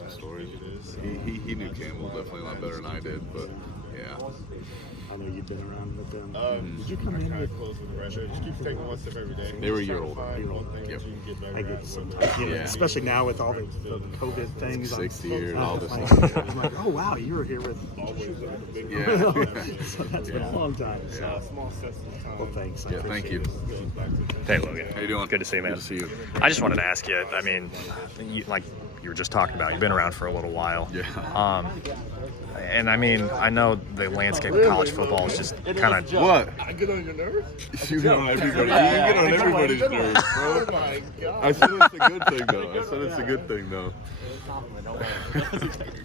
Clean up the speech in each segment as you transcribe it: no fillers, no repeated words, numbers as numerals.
some stories. He knew Campbell definitely a lot better than I did, but yeah. I know you've been around with them. Did you come in with close with the pressure? Just keep taking one step every day. They were a year older. Yep. I get sometimes, especially now with all the COVID things. 60 years, all this stuff. I'm like, oh wow, you were here with. Yeah. So that's been a long time. So. Well, thanks. Yeah, thank you. Hey, Logan. How you doing? Good to see you, man. Good to see you. I just wanted to ask you, I mean, like you were just talking about, you've been around for a little while. Yeah. And I mean, I know the landscape of college football is just kind of... What? I get on your nerves? You get on everybody. You get on everybody's nerves, bro. Oh my God. I said it's a good thing, though.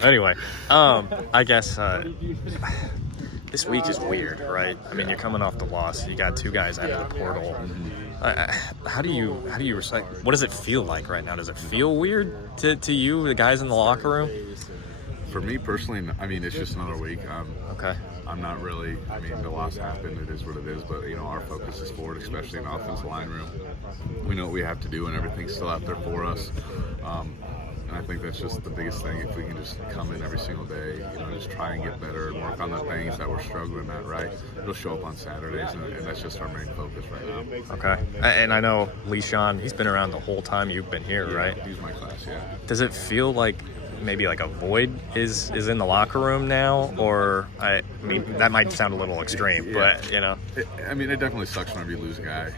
Anyway, I guess this week is weird, right? I mean, you're coming off the loss. You got two guys out of the portal. How do you recite? What does it feel like right now? Does it feel weird to you, the guys in the locker room? For me personally, I mean, it's just another week. Okay. I'm not really, I mean, the loss happened, it is what it is, but, our focus is forward, especially in the offensive line room. We know what we have to do, and everything's still out there for us. And I think that's just the biggest thing. If we can just come in every single day, just try and get better and work on the things that we're struggling at, right? It'll show up on Saturdays, and that's just our main focus right now. Okay. And I know Le'Shawn, he's been around the whole time you've been here, right? He's my class, yeah. Does it feel like maybe like a void is in the locker room now? Or, I mean, that might sound a little extreme, but, it definitely sucks whenever you lose a guy,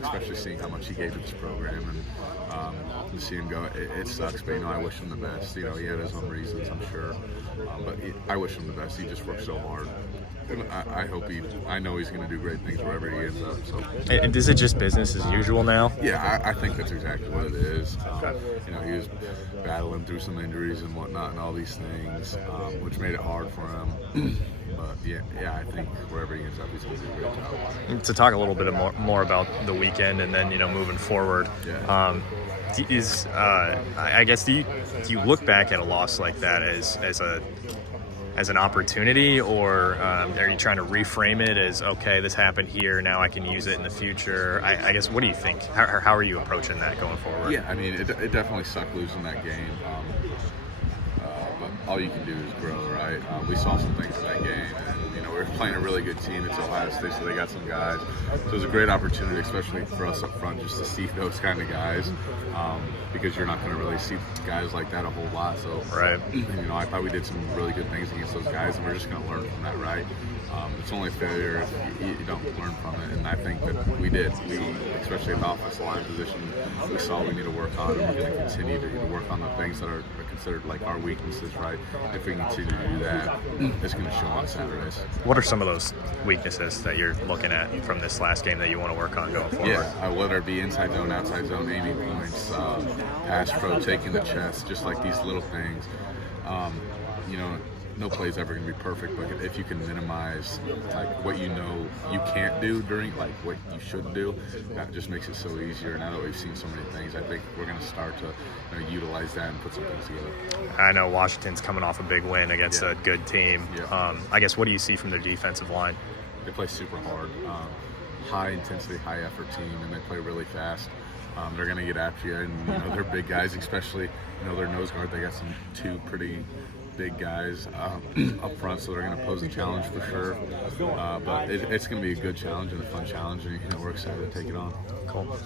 especially seeing how much he gave to this program and to see him go, it sucks, but, I wish him the best. He had his own reasons, I'm sure, but I wish him the best. He just worked so hard. And I know he's going to do great things wherever he ends up. So. And is it just business as usual now? Yeah, I think that's exactly what it is. He was battling through some injuries and whatnot and all these things, which made it hard for him. But yeah, I think wherever he ends up, he's going to do a great job. To talk a little bit more about the weekend and then moving forward. Yeah. I guess do you look back at a loss like that as an opportunity, or are you trying to reframe it as, okay, this happened here, now I can use it in the future? I guess, what do you think? How are you approaching that going forward? Yeah, I mean, it definitely sucked losing that game, but all you can do is grow, right? We saw some things in that game, and we were playing a really good team. It's Ohio State, so they got some guys. So it was a great opportunity, especially for us up front, just to see those kind of guys, because you're not going to really see guys like that a whole lot. So, right. I thought we did some really good things against those guys, and we're just going to learn from that, right? It's only a failure if you don't learn from it, and I think that we did. Especially at the offensive line position, we saw we need to work on, and we're going to continue to work on the things that are considered like our weaknesses, right? If we continue to do that, it's going to show on Saturdays. What are some of those weaknesses that you're looking at from this last game that you want to work on going forward? Yeah, whether it be inside zone, outside zone, aiming points, pass pro, taking the chest, just like these little things. No play is ever going to be perfect, but if you can minimize what you can't do during what you should do, that just makes it so easier. Now that we've seen so many things, I think we're going to start to utilize that and put some things together. I know Washington's coming off a big win against a good team. Yeah. I guess, what do you see from their defensive line? They play super hard, high intensity, high effort team, and they play really fast. They're going to get after you, and they're big guys, especially their nose guard. They got two pretty big guys up front, so they're going to pose a challenge for sure. But it's going to be a good challenge and a fun challenge, and we're excited to take it on. Cool.